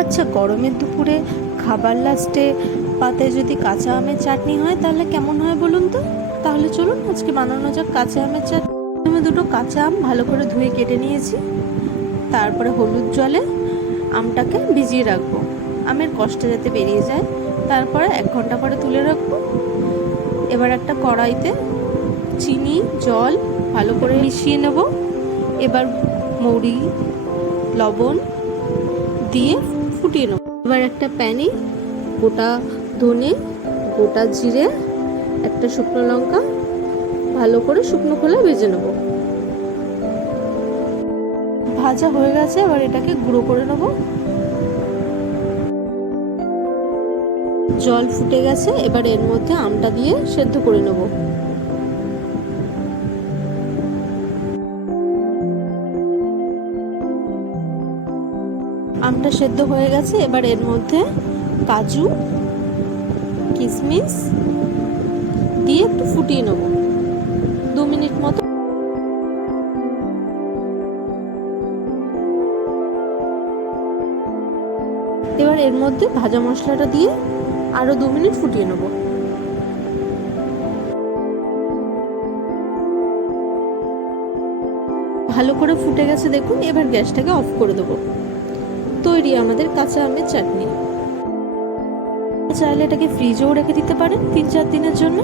আচ্ছা, গরমের দুপুরে খাবার লাস্টে পাতে যদি কাঁচা আমের চাটনি হয় তাহলে কেমন হয় বলুন তো। তাহলে চলুন আজকে বানানো যাক কাঁচা আমের চাটনি। আমি দুটো কাঁচা আম ভালো করে ধুয়ে কেটে নিয়েছি। তারপরে হলুদ জলে আমটাকে ভিজিয়ে রাখবো, আমের কষ্টটা যাতে বেরিয়ে যায়। তারপরে 1 ঘন্টা পরে তুলে রাখবো। এবার একটা কড়াইতে চিনি জল ভালো করে মিশিয়ে নেব। এবার মৌরি লবণ দিয়ে ফুটিয়ে নেব। এবার একটা প্যানে গোটা ধনে, গোটা জিরে, একটা শুকনো লঙ্কা ভালো করে শুকনো খোলায় ভেজে নেব। ভাজা হয়ে গেছে, এবার এটাকে গুঁড়ো করে নেব। জল ফুটে গেছে, এবার এর মধ্যে আমটা দিয়ে সেদ্ধ করে নেব। আমটা সেদ্ধ হয়ে গেছে, এবার এর মধ্যে কাজু কিশমিশ দিয়ে একটু ফুটিয়ে নেব 2 মিনিট মতো। এবার এর মধ্যে ভাজা মশলাটা দিয়ে আরো 2 মিনিট ফুটিয়ে নেব। ভালো করে ফুটে গেছে দেখুন, এবার গ্যাসটাকে অফ করে দেবো। তৈরি আমাদের কাঁচা আমের চাটনি। চাইলে এটাকে ফ্রিজেও রেখে দিতে পারেন 3-4 দিনের জন্য।